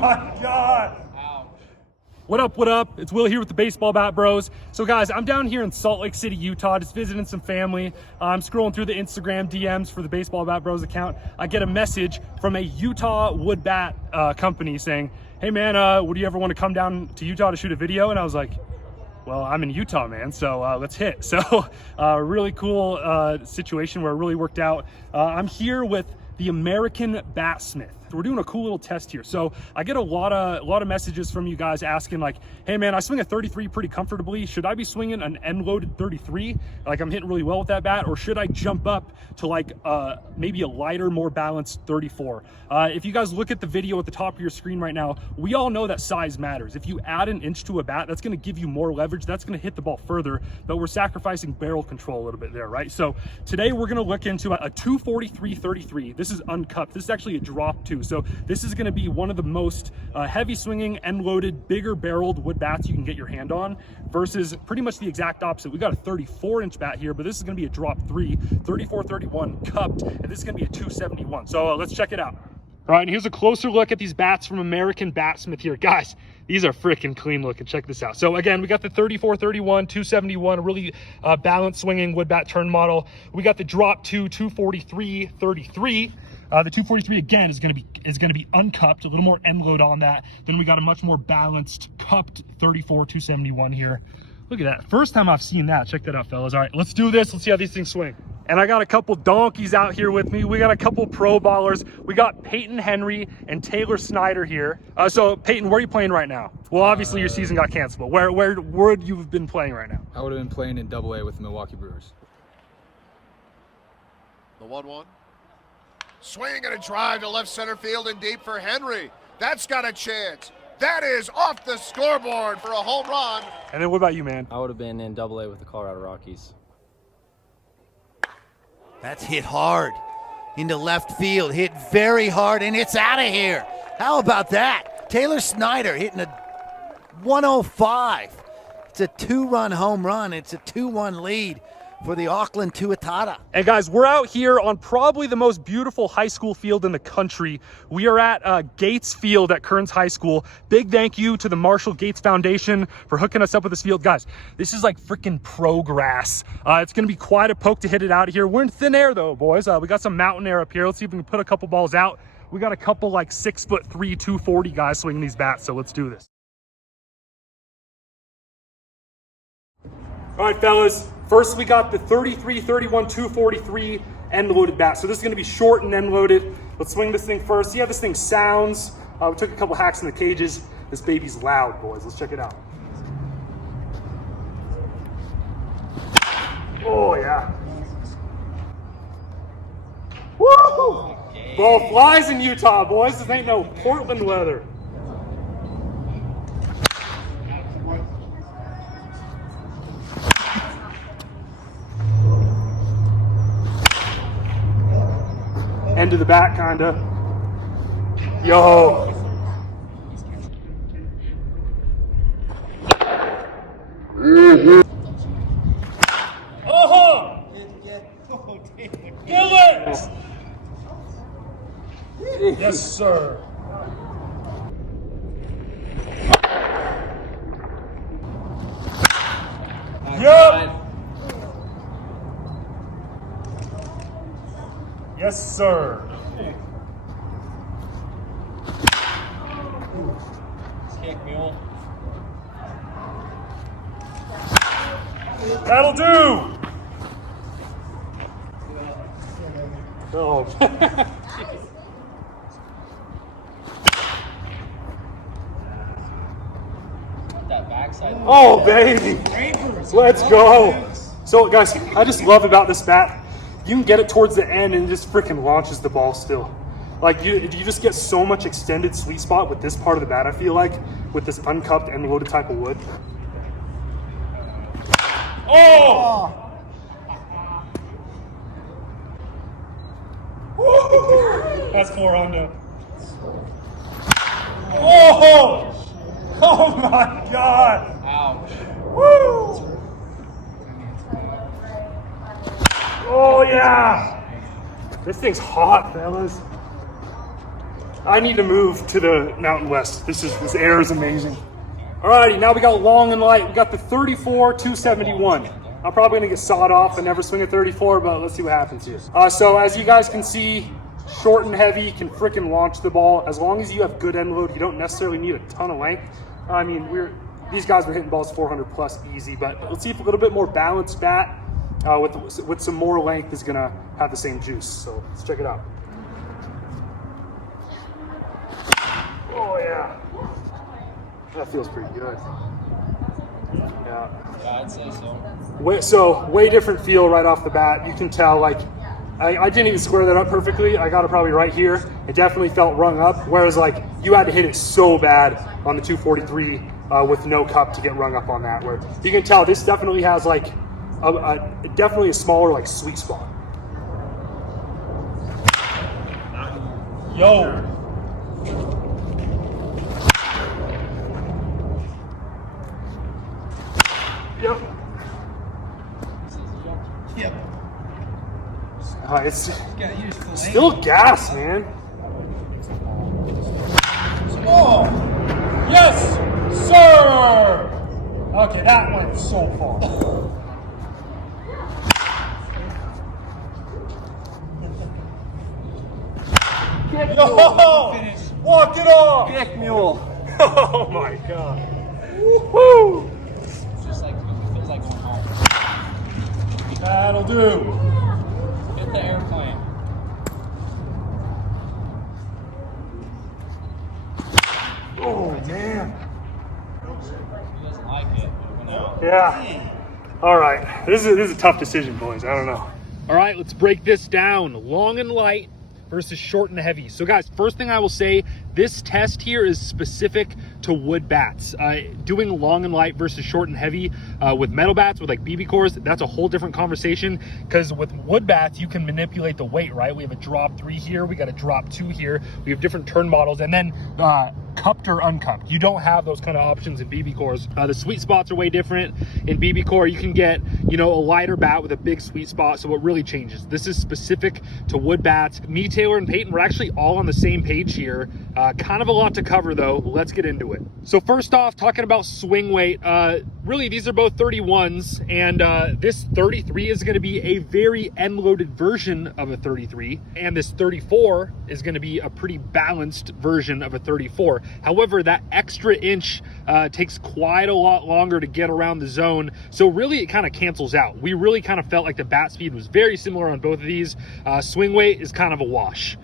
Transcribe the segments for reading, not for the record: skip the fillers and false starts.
my God. What up, what up? It's Will here with the Baseball Bat Bros. So guys, I'm down here in Salt Lake City, Utah, just visiting some family. I'm scrolling through the Instagram DMs for the Baseball Bat Bros account. I get a message from a Utah wood bat company saying, hey man, would you ever want to come down to Utah to shoot a video? And I was like, well, I'm in Utah, man, so let's hit. So really cool situation where it really worked out. I'm here with the American Batsmith. We're doing a cool little test here. So I get a lot of messages from you guys asking like, hey man, I swing a 33 pretty comfortably. Should I be swinging an end-loaded 33? Like I'm hitting really well with that bat, or should I jump up to like maybe a lighter, more balanced 34? If you guys look at the video at the top of your screen right now, we all know that size matters. If you add an inch to a bat, that's gonna give you more leverage. That's gonna hit the ball further, but we're sacrificing barrel control a little bit there, right? So today we're gonna look into a 243-33. This is uncupped. This is actually a drop too. So this is going to be one of the most heavy swinging, end loaded, bigger barreled wood bats you can get your hand on, versus pretty much the exact opposite. We got a 34-inch bat here, but this is going to be a drop 3, 34-31 cupped, and this is going to be a 271. So let's check it out. All right, and here's a closer look at these bats from American Batsmith here. Guys, these are freaking clean looking. Check this out. So again, we got the 34-31, 271, really balanced swinging wood bat turn model. We got the drop 2, 243-33. The 243 again is going to be uncupped, a little more end load on that. Then we got a much more balanced cupped 34-271 here. Look at that. First time I've seen that. Check that out, fellas. All right, let's do this. Let's see how these things swing. And I got a couple donkeys out here with me. We got a couple pro ballers. We got Peyton Henry and Taylor Snyder here. So Peyton, where are you playing right now? Well, obviously your season got canceled, but where would you have been playing right now? I would have been playing in AA with the Milwaukee Brewers. The 1-1. Swing and a drive to left center field and deep for Henry. That's got a chance. That is off the scoreboard for a home run. And then what about you, man? I would have been in AA with the Colorado Rockies. That's hit hard into left field. Hit very hard, and it's out of here. How about that? Taylor Snyder hitting a 105. It's a 2-run home run. It's a 2-1 lead for the Auckland Tuatara. And guys, we're out here on probably the most beautiful high school field in the country. We are at Gates Field at Kearns High School. Big thank you to the Marshall Gates Foundation for hooking us up with this field. Guys, this is like freaking pro grass. It's gonna be quite a poke to hit it out of here. We're in thin air though, boys. We got some mountain air up here. Let's see if we can put a couple balls out. We got a couple like 6'3", 240 guys swinging these bats, so let's do this. All right, fellas. First, we got the 33-31 243 end loaded bat. So this is going to be short and end loaded. Let's swing this thing first. See how this thing sounds. We took a couple hacks in the cages. This baby's loud, boys. Let's check it out. Oh yeah. Woo! Ball flies in Utah, boys. This ain't no Portland weather. End of the bat, kinda. Yo. Oh! Kill it! Yes, sir. Yup. Yes, sir. Kick mule. That'll do. Oh. That backside. Oh, baby. Let's go. So, guys, I just love about this bat. You can get it towards the end and it just freaking launches the ball still. Like you just get so much extended sweet spot with this part of the bat, I feel like, with this uncupped end loaded type of wood. Oh! Woo! That's more Hondo. Oh! Oh my God! Ouch. Woo! Oh yeah! This thing's hot, fellas. I need to move to the Mountain West. This air is amazing. Alrighty, now we got long and light. We got the 34 271. I'm probably gonna get sawed off and never swing a 34, but let's see what happens here. So as you guys can see, short and heavy, can freaking launch the ball. As long as you have good end load, you don't necessarily need a ton of length. I mean, these guys were hitting balls 400 plus easy, but let's see if a little bit more balanced bat with some more length is gonna have the same juice. So let's check it out. Oh yeah, that feels pretty good. Yeah. Yeah, I'd say so. Way different feel right off the bat. You can tell, like, I didn't even square that up perfectly. I got it probably right here. It definitely felt rung up, whereas like you had to hit it so bad on the 243 with no cup to get rung up on that, where you can tell this definitely has like definitely a smaller like sweet spot. Yo. Yep. Yep. It's Got used to the still gas, man. Oh, yes, sir. Okay, that went so far. Yo, walk it off. Kick mule. Oh my god. Woo! Just like, it feels like going home. That'll do. Hit the airplane. Oh man. He doesn't like it, but it went out. Yeah. All right. This is a tough decision, boys. I don't know. All right, let's break this down. Long and light versus short and heavy. So guys, first thing I will say, this test here is specific to wood bats. Doing long and light versus short and heavy with metal bats, with like BB cores, that's a whole different conversation, because with wood bats, you can manipulate the weight, right? We have a drop 3 here, we got a drop 2 here, we have different turn models, and then cupped or uncupped. You don't have those kind of options in BB cores. The sweet spots are way different. In BB core, you can get, you know, a lighter bat with a big sweet spot, so it really changes. This is specific to wood bats. Me, Taylor, and Peyton, we're actually all on the same page here. Kind of a lot to cover though. Let's get into it. So first off, talking about swing weight, really these are both 31s, and this 33 is going to be a very end loaded version of a 33, and this 34 is going to be a pretty balanced version of a 34. However, that extra inch takes quite a lot longer to get around the zone, so really it kind of cancels out. We really kind of felt like the bat speed was very similar on both of these. Swing weight is kind of a wash.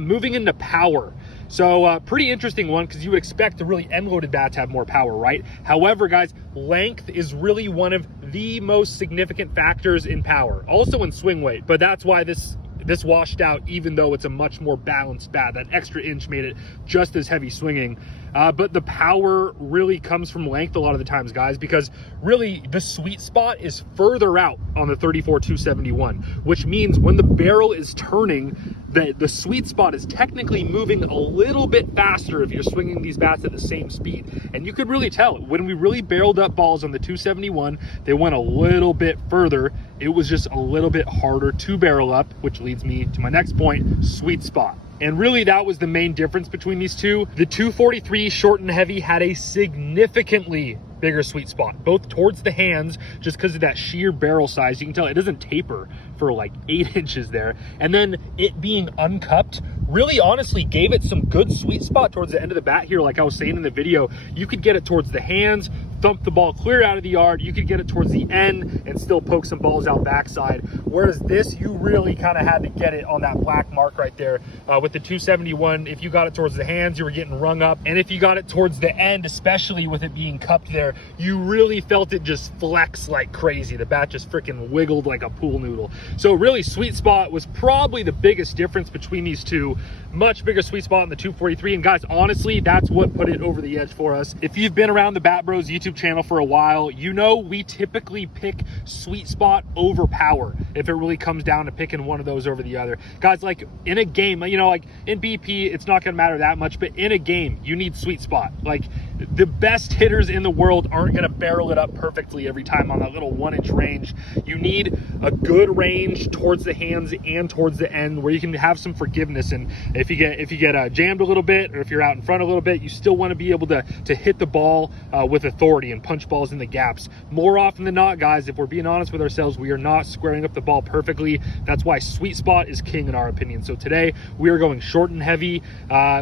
Moving into power. So pretty interesting one, because you would expect the really end-loaded bats have more power, right? However, guys, length is really one of the most significant factors in power, also in swing weight, but that's why this washed out, even though it's a much more balanced bat. That extra inch made it just as heavy swinging. But the power really comes from length a lot of the times, guys, because really the sweet spot is further out on the 34-271, which means when the barrel is turning, the sweet spot is technically moving a little bit faster if you're swinging these bats at the same speed. And you could really tell when we really barreled up balls on the 271, they went a little bit further. It was just a little bit harder to barrel up, which leads me to my next point, sweet spot. And really that was the main difference between these two. The 243 short and heavy had a significantly bigger sweet spot, both towards the hands, just because of that sheer barrel size. You can tell it doesn't taper for like 8 inches there. And then it being uncupped really honestly gave it some good sweet spot towards the end of the bat here. Like I was saying in the video, you could get it towards the hands, thump the ball clear out of the yard. You could get it towards the end and still poke some balls out backside. Whereas this, you really kind of had to get it on that black mark right there. With the 271, if you got it towards the hands, you were getting rung up. And if you got it towards the end, especially with it being cupped there, you really felt it just flex like crazy. The bat just freaking wiggled like a pool noodle. So really, sweet spot was probably the biggest difference between these two. Much bigger sweet spot in the 243. And guys, honestly, that's what put it over the edge for us. If you've been around the Bat Bros YouTube channel for a while, you know we typically pick sweet spot over power if it really comes down to picking one of those over the other. Guys, like in a game, you know, like in BP, it's not going to matter that much, but in a game, you need sweet spot. Like the best hitters in the world aren't going to barrel it up perfectly every time on that little 1-inch range. You need a good range towards the hands and towards the end where you can have some forgiveness. And if you get jammed a little bit, or if you're out in front a little bit, you still want to be able to hit the ball with authority and punch balls in the gaps. More often than not, guys, if we're being honest with ourselves, we are not squaring up the ball perfectly. That's why sweet spot is king in our opinion. So today we are going short and heavy.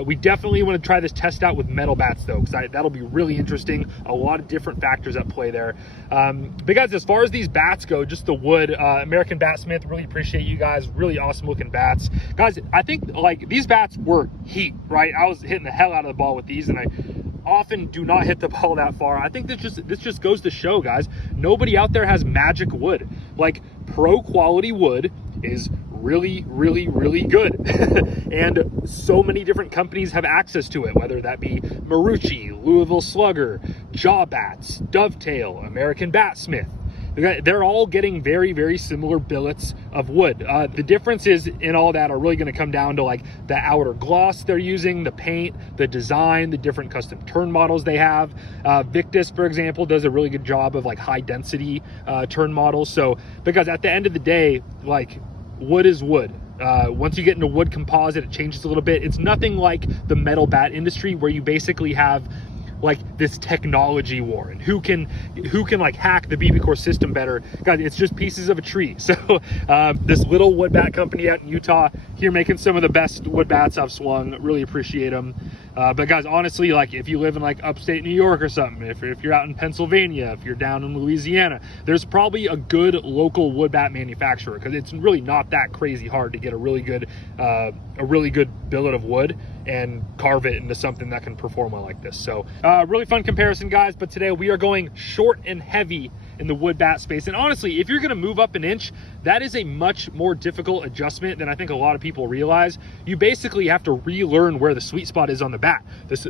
We definitely want to try this test out with metal bats though, because that'll be really interesting. A lot of different factors at play there. But guys, as far as these bats go, just the wood, American Batsmith, really appreciate you guys. Really awesome looking bats. Guys, I think like these bats were heat, right? I was hitting the hell out of the ball with these, and I often do not hit the ball that far. I think this just goes to show, guys, nobody out there has magic wood. Like, pro quality wood is really, really, really good. And so many different companies have access to it, whether that be Marucci, Louisville Slugger, Jaw Bats, Dovetail, American Batsmith. They're all getting very, very similar billets of wood. The differences in all that are really going to come down to like the outer gloss they're using, the paint, the design, the different custom turn models they have. Victus, for example, does a really good job of like high density turn models. So, because at the end of the day, like, wood is wood. Once you get into wood composite, it changes a little bit. It's nothing like the metal bat industry where you basically have like this technology war and who can like hack the BB Core system better. Guys, it's just pieces of a tree. So this little wood bat company out in Utah here making some of the best wood bats I've swung. Really appreciate them. But guys, honestly, like if you live in like upstate New York or something, if you're out in Pennsylvania, if you're down in Louisiana, there's probably a good local wood bat manufacturer, because it's really not that crazy hard to get a really good billet of wood and carve it into something that can perform well like this. So really fun comparison, guys. But today we are going short and heavy in the wood bat space. And honestly, if you're going to move up an inch, that is a much more difficult adjustment than I think a lot of people realize. You basically have to relearn where the sweet spot is on the bat.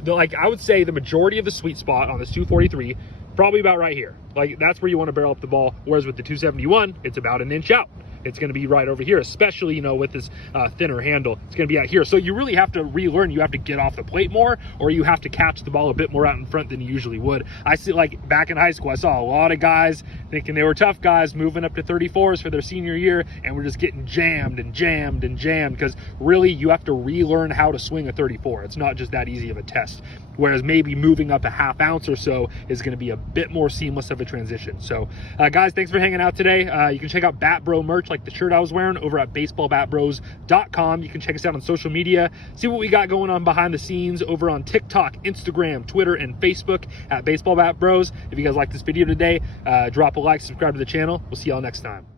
Like I would say the majority of the sweet spot on this 243, probably about right here. Like that's where you want to barrel up the ball. Whereas with the 271, it's about an inch out. It's going to be right over here, especially, you know, with this thinner handle. It's going to be out here. So you really have to relearn. You have to get off the plate more, or you have to catch the ball a bit more out in front than you usually would. I see, like back in high school, I saw a lot of guys thinking they were tough guys moving up to 34s for their senior year, and we're just getting jammed and jammed and jammed, because really you have to relearn how to swing a 34. It's not just that easy of a test. Whereas maybe moving up a half ounce or so is going to be a bit more seamless of a transition. So guys, thanks for hanging out today. You can check out Bat Bro merch like the shirt I was wearing over at baseballbatbros.com. You can check us out on social media, see what we got going on behind the scenes over on TikTok, Instagram, Twitter, and Facebook at Baseball Bat Bros. If you guys like this video today, drop a like, subscribe to the channel. We'll see y'all next time.